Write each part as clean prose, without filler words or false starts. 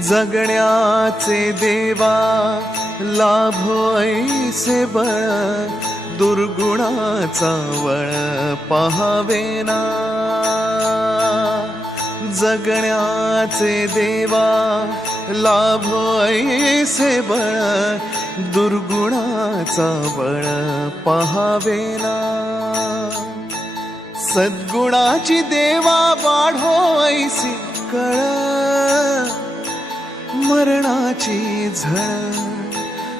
जगण्याचे देवा लाभो ऐसे बळ, दुर्गुणाचा वळ पाहावेना। जगण्याचे देवा लाभो ऐसे बळ, दुर्गुणाचा बळ पाहावेना। सद्गुणाची देवा वाढो ऐसी कळ, मरणाची झळ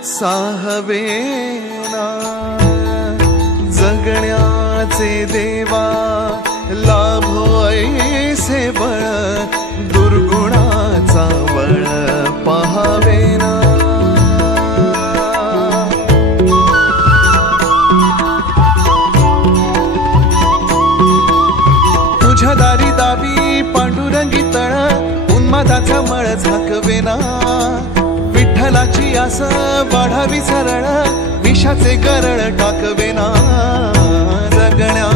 साहवेना। जगण्याचे देवा लाभो ऐसे बळ, दुर्गुणाचा बळ पाहावेना। तुझ्या दारी दावी पांडुरंगी तळ, उन्मादाचा मळ झाकवेना। विठ्ठलाची आस वाढावी सरळ, विषाचे गरळ टाकवेना। जगण्या